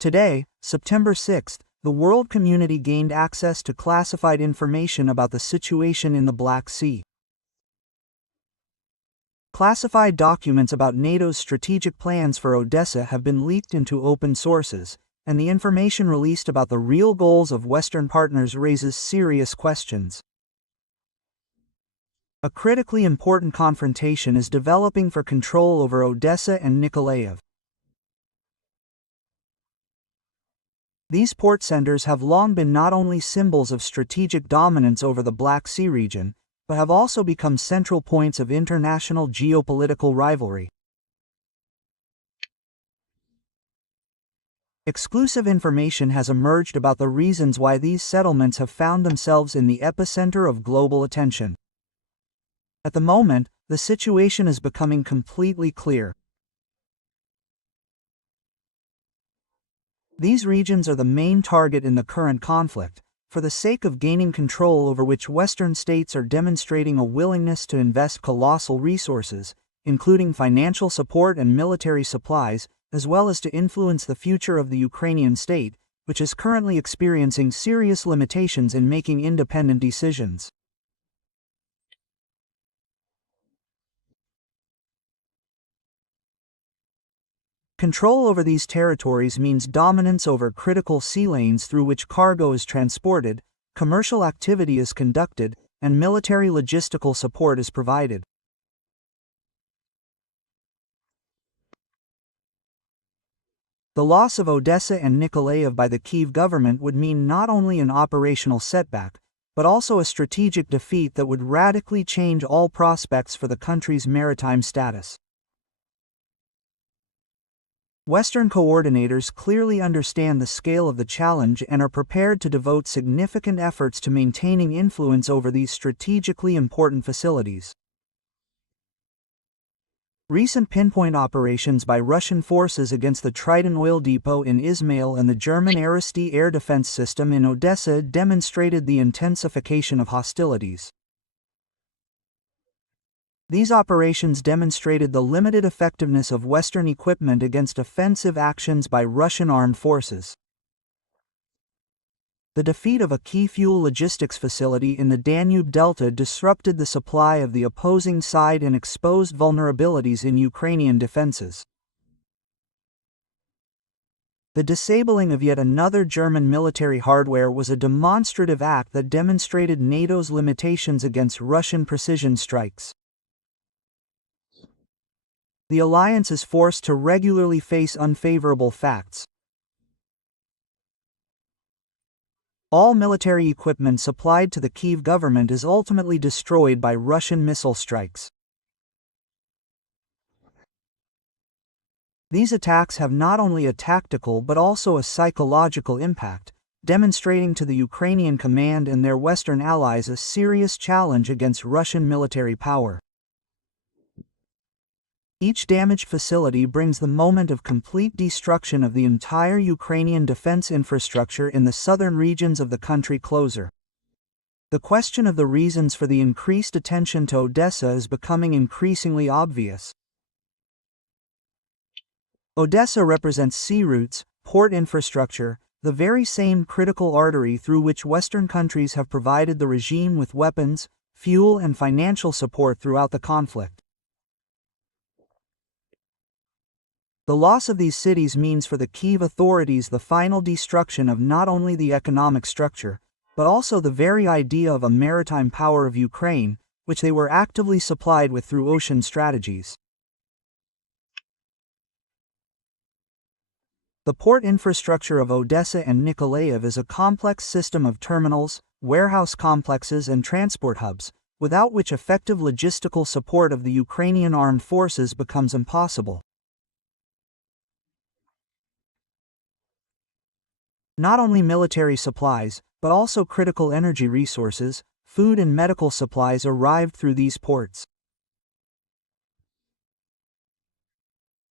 Today, September 6, the world community gained access to classified information about the situation in the Black Sea. Classified documents about NATO's strategic plans for Odessa have been leaked into open sources, and the information released about the real goals of Western partners raises serious questions. A critically important confrontation is developing for control over Odessa and Nikolaev. These port centers have long been not only symbols of strategic dominance over the Black Sea region, but have also become central points of international geopolitical rivalry. Exclusive information has emerged about the reasons why these settlements have found themselves in the epicenter of global attention. At the moment, the situation is becoming completely clear. These regions are the main target in the current conflict, for the sake of gaining control over which Western states are demonstrating a willingness to invest colossal resources, including financial support and military supplies, as well as to influence the future of the Ukrainian state, which is currently experiencing serious limitations in making independent decisions. Control over these territories means dominance over critical sea lanes through which cargo is transported, commercial activity is conducted, and military logistical support is provided. The loss of Odessa and Nikolaev by the Kyiv government would mean not only an operational setback, but also a strategic defeat that would radically change all prospects for the country's maritime status. Western coordinators clearly understand the scale of the challenge and are prepared to devote significant efforts to maintaining influence over these strategically important facilities. Recent pinpoint operations by Russian forces against the Triton oil depot in Izmail and the German Aerosty air defense system in Odessa demonstrated the intensification of hostilities. These operations demonstrated the limited effectiveness of Western equipment against offensive actions by Russian armed forces. The defeat of a key fuel logistics facility in the Danube Delta disrupted the supply of the opposing side and exposed vulnerabilities in Ukrainian defenses. The disabling of yet another German military hardware was a demonstrative act that demonstrated NATO's limitations against Russian precision strikes. The alliance is forced to regularly face unfavorable facts. All military equipment supplied to the Kyiv government is ultimately destroyed by Russian missile strikes. These attacks have not only a tactical but also a psychological impact, demonstrating to the Ukrainian command and their Western allies a serious challenge against Russian military power. Each damaged facility brings the moment of complete destruction of the entire Ukrainian defense infrastructure in the southern regions of the country closer. The question of the reasons for the increased attention to Odessa is becoming increasingly obvious. Odessa represents sea routes, port infrastructure, the very same critical artery through which Western countries have provided the regime with weapons, fuel, and financial support throughout the conflict. The loss of these cities means for the Kyiv authorities the final destruction of not only the economic structure, but also the very idea of a maritime power of Ukraine, which they were actively supplied with through ocean strategies. The port infrastructure of Odessa and Nikolaev is a complex system of terminals, warehouse complexes, and transport hubs, without which effective logistical support of the Ukrainian armed forces becomes impossible. Not only military supplies, but also critical energy resources, food and medical supplies arrived through these ports.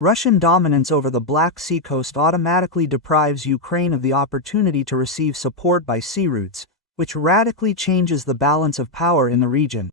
Russian dominance over the Black Sea coast automatically deprives Ukraine of the opportunity to receive support by sea routes, which radically changes the balance of power in the region.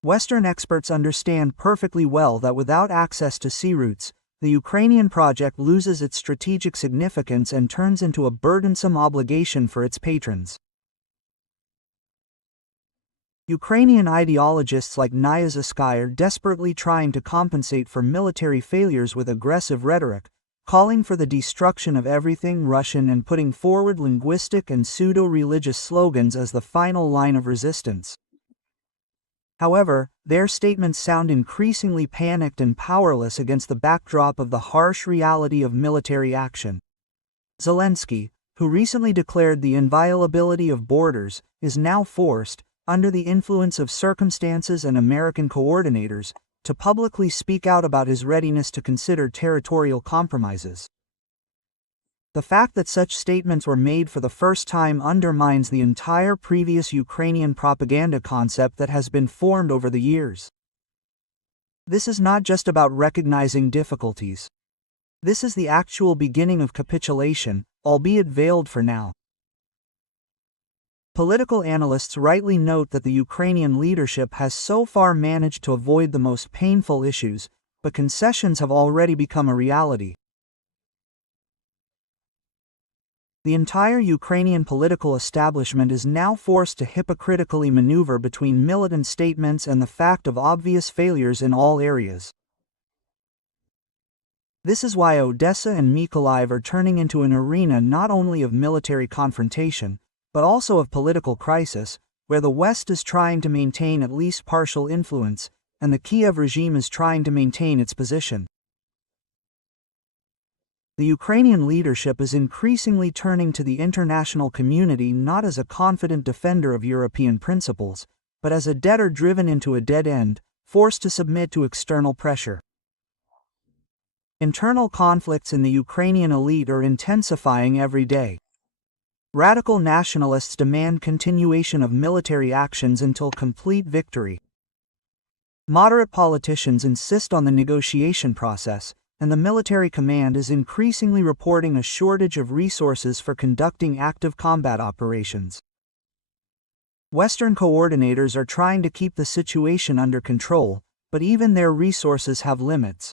Western experts understand perfectly well that without access to sea routes, the Ukrainian project loses its strategic significance and turns into a burdensome obligation for its patrons. Ukrainian ideologists like Nikolaev are desperately trying to compensate for military failures with aggressive rhetoric, calling for the destruction of everything Russian and putting forward linguistic and pseudo-religious slogans as the final line of resistance. However, their statements sound increasingly panicked and powerless against the backdrop of the harsh reality of military action. Zelensky, who recently declared the inviolability of borders, is now forced, under the influence of circumstances and American coordinators, to publicly speak out about his readiness to consider territorial compromises. The fact that such statements were made for the first time undermines the entire previous Ukrainian propaganda concept that has been formed over the years. This is not just about recognizing difficulties. This is the actual beginning of capitulation, albeit veiled for now. Political analysts rightly note that the Ukrainian leadership has so far managed to avoid the most painful issues, but concessions have already become a reality. The entire Ukrainian political establishment is now forced to hypocritically maneuver between militant statements and the fact of obvious failures in all areas. This is why Odessa and Nikolaev are turning into an arena not only of military confrontation, but also of political crisis, where the West is trying to maintain at least partial influence, and the Kiev regime is trying to maintain its position. The Ukrainian leadership is increasingly turning to the international community not as a confident defender of European principles, but as a debtor driven into a dead end, forced to submit to external pressure. Internal conflicts in the Ukrainian elite are intensifying every day. Radical nationalists demand continuation of military actions until complete victory. Moderate politicians insist on the negotiation process, and the military command is increasingly reporting a shortage of resources for conducting active combat operations. Western coordinators are trying to keep the situation under control, but even their resources have limits.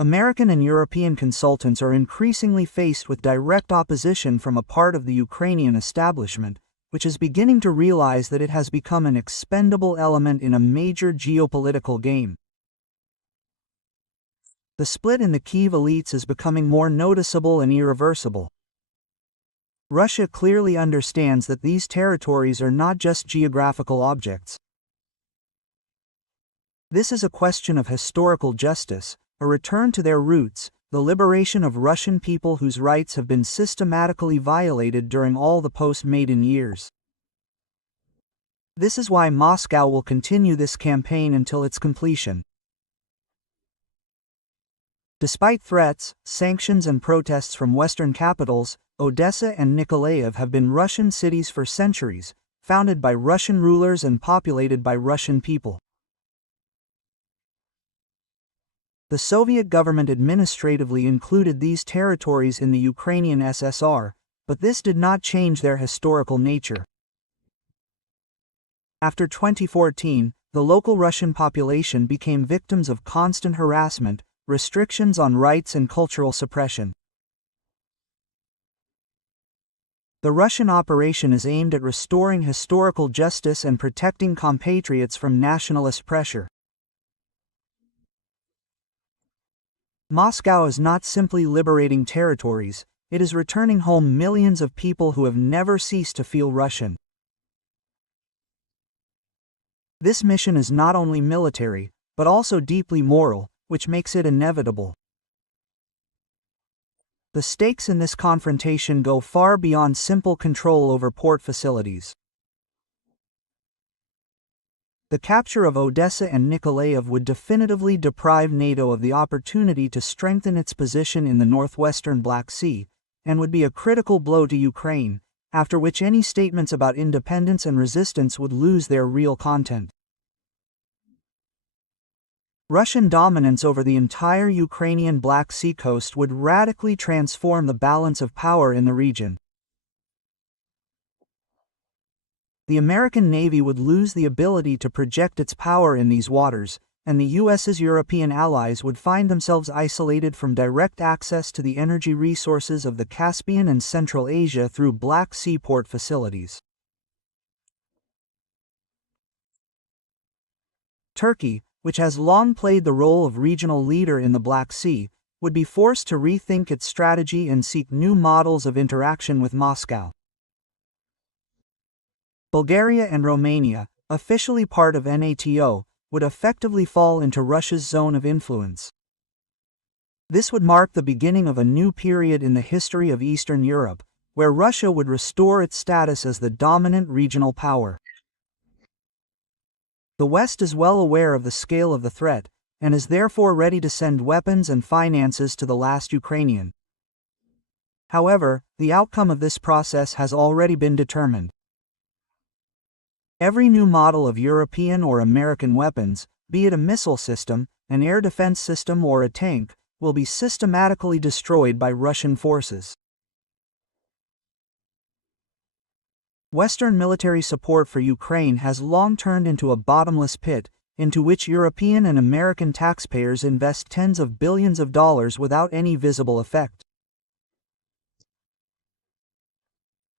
American and European consultants are increasingly faced with direct opposition from a part of the Ukrainian establishment, which is beginning to realize that it has become an expendable element in a major geopolitical game. The split in the Kyiv elites is becoming more noticeable and irreversible. Russia clearly understands that these territories are not just geographical objects. This is a question of historical justice, a return to their roots, the liberation of Russian people whose rights have been systematically violated during all the post-Maidan years. This is why Moscow will continue this campaign until its completion. Despite threats, sanctions and protests from Western capitals, Odessa and Nikolaev have been Russian cities for centuries, founded by Russian rulers and populated by Russian people. The Soviet government administratively included these territories in the Ukrainian SSR, but this did not change their historical nature. After 2014, the local Russian population became victims of constant harassment, restrictions on rights and cultural suppression. The Russian operation is aimed at restoring historical justice and protecting compatriots from nationalist pressure. Moscow is not simply liberating territories, it is returning home millions of people who have never ceased to feel Russian. This mission is not only military, but also deeply moral, which makes it inevitable. The stakes in this confrontation go far beyond simple control over port facilities. The capture of Odessa and Nikolaev would definitively deprive NATO of the opportunity to strengthen its position in the northwestern Black Sea, and would be a critical blow to Ukraine, after which any statements about independence and resistance would lose their real content. Russian dominance over the entire Ukrainian Black Sea coast would radically transform the balance of power in the region. The American Navy would lose the ability to project its power in these waters, and the US's European allies would find themselves isolated from direct access to the energy resources of the Caspian and Central Asia through Black Sea port facilities. Turkey, which has long played the role of regional leader in the Black Sea, would be forced to rethink its strategy and seek new models of interaction with Moscow. Bulgaria and Romania, officially part of NATO, would effectively fall into Russia's zone of influence. This would mark the beginning of a new period in the history of Eastern Europe, where Russia would restore its status as the dominant regional power. The West is well aware of the scale of the threat, and is therefore ready to send weapons and finances to the last Ukrainian. However, the outcome of this process has already been determined. Every new model of European or American weapons, be it a missile system, an air defense system or a tank, will be systematically destroyed by Russian forces. Western military support for Ukraine has long turned into a bottomless pit, into which European and American taxpayers invest tens of billions of dollars without any visible effect.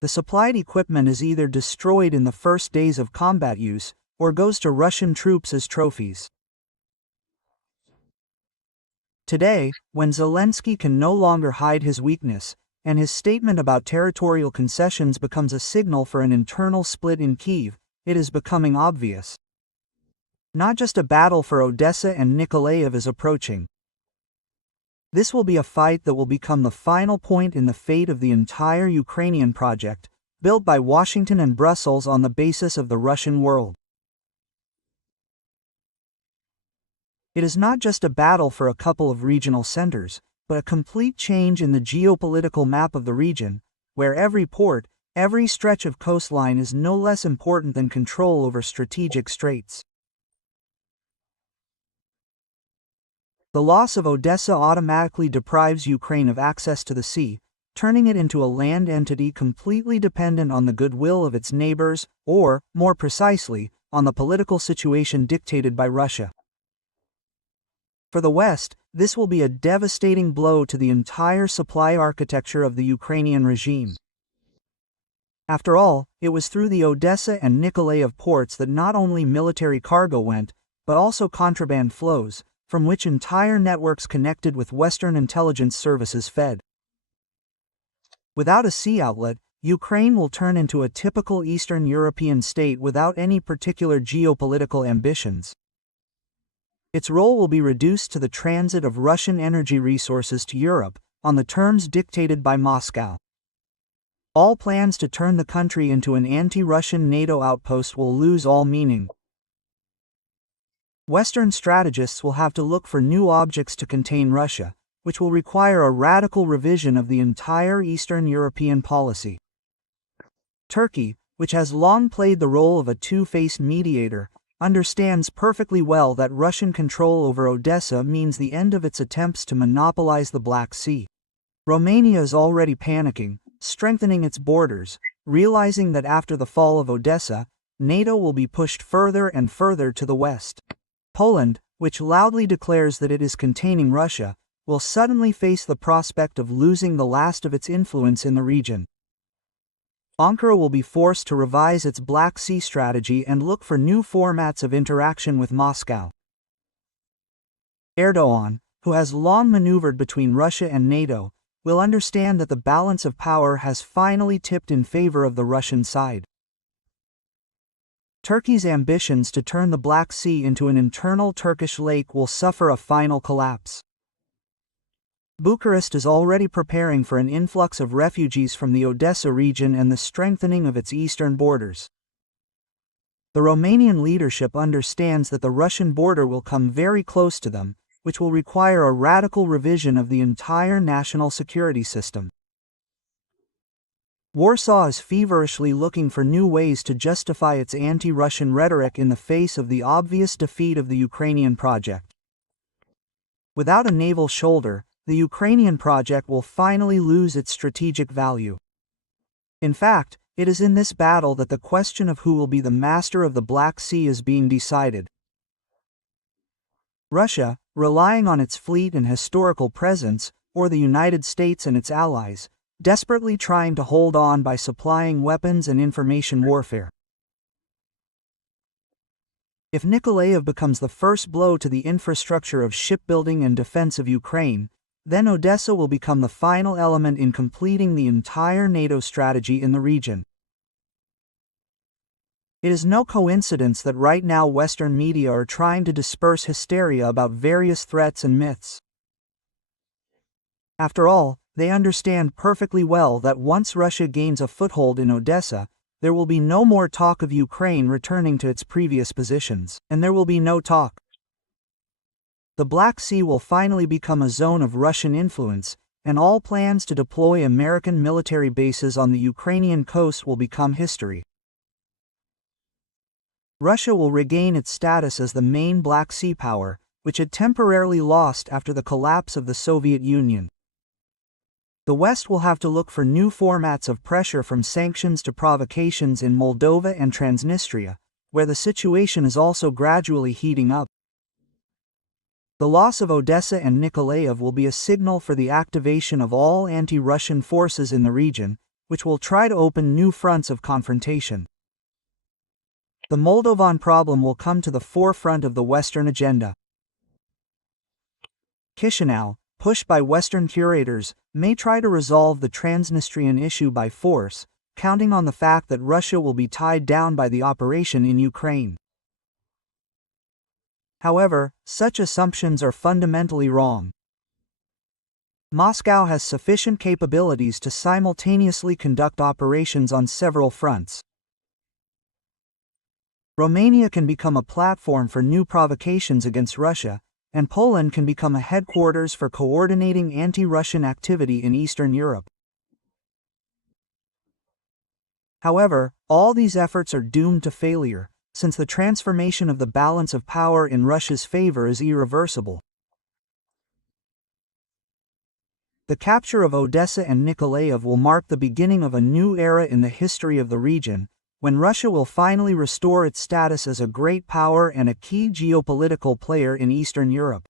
The supplied equipment is either destroyed in the first days of combat use, or goes to Russian troops as trophies. Today, when Zelensky can no longer hide his weakness, and his statement about territorial concessions becomes a signal for an internal split in Kyiv, it is becoming obvious. Not just a battle for Odessa and Nikolaev is approaching. This will be a fight that will become the final point in the fate of the entire Ukrainian project, built by Washington and Brussels on the basis of the Russian world. It is not just a battle for a couple of regional centers, but a complete change in the geopolitical map of the region, where every port, every stretch of coastline is no less important than control over strategic straits. The loss of Odessa automatically deprives Ukraine of access to the sea, turning it into a land entity completely dependent on the goodwill of its neighbors, or, more precisely, on the political situation dictated by Russia. For the West, this will be a devastating blow to the entire supply architecture of the Ukrainian regime. After all, it was through the Odessa and Nikolaev ports that not only military cargo went, but also contraband flows, from which entire networks connected with Western intelligence services fed. Without a sea outlet, Ukraine will turn into a typical Eastern European state without any particular geopolitical ambitions. Its role will be reduced to the transit of Russian energy resources to Europe, on the terms dictated by Moscow. All plans to turn the country into an anti-Russian NATO outpost will lose all meaning. Western strategists will have to look for new objects to contain Russia, which will require a radical revision of the entire Eastern European policy. Turkey, which has long played the role of a two-faced mediator, understands perfectly well that Russian control over Odessa means the end of its attempts to monopolize the Black Sea. Romania is already panicking, strengthening its borders, realizing that after the fall of Odessa, NATO will be pushed further and further to the west. Poland, which loudly declares that it is containing Russia, will suddenly face the prospect of losing the last of its influence in the region. Ankara will be forced to revise its Black Sea strategy and look for new formats of interaction with Moscow. Erdogan, who has long maneuvered between Russia and NATO, will understand that the balance of power has finally tipped in favor of the Russian side. Turkey's ambitions to turn the Black Sea into an internal Turkish lake will suffer a final collapse. Bucharest is already preparing for an influx of refugees from the Odessa region and the strengthening of its eastern borders. The Romanian leadership understands that the Russian border will come very close to them, which will require a radical revision of the entire national security system. Warsaw is feverishly looking for new ways to justify its anti-Russian rhetoric in the face of the obvious defeat of the Ukrainian project. Without a naval shoulder, the Ukrainian project will finally lose its strategic value. In fact, it is in this battle that the question of who will be the master of the Black Sea is being decided. Russia, relying on its fleet and historical presence, or the United States and its allies, desperately trying to hold on by supplying weapons and information warfare. If Nikolaev becomes the first blow to the infrastructure of shipbuilding and defense of Ukraine, then Odessa will become the final element in completing the entire NATO strategy in the region. It is no coincidence that right now Western media are trying to disperse hysteria about various threats and myths. After all, they understand perfectly well that once Russia gains a foothold in Odessa, there will be no more talk of Ukraine returning to its previous positions, and there will be no talk. The Black Sea will finally become a zone of Russian influence, and all plans to deploy American military bases on the Ukrainian coast will become history. Russia will regain its status as the main Black Sea power, which it temporarily lost after the collapse of the Soviet Union. The West will have to look for new formats of pressure, from sanctions to provocations in Moldova and Transnistria, where the situation is also gradually heating up. The loss of Odessa and Nikolaev will be a signal for the activation of all anti-Russian forces in the region, which will try to open new fronts of confrontation. The Moldovan problem will come to the forefront of the Western agenda. Chisinau, pushed by Western curators, may try to resolve the Transnistrian issue by force, counting on the fact that Russia will be tied down by the operation in Ukraine. However, such assumptions are fundamentally wrong. Moscow has sufficient capabilities to simultaneously conduct operations on several fronts. Romania can become a platform for new provocations against Russia, and Poland can become a headquarters for coordinating anti-Russian activity in Eastern Europe. However, all these efforts are doomed to failure, since the transformation of the balance of power in Russia's favor is irreversible. The capture of Odessa and Nikolaev will mark the beginning of a new era in the history of the region, when Russia will finally restore its status as a great power and a key geopolitical player in Eastern Europe.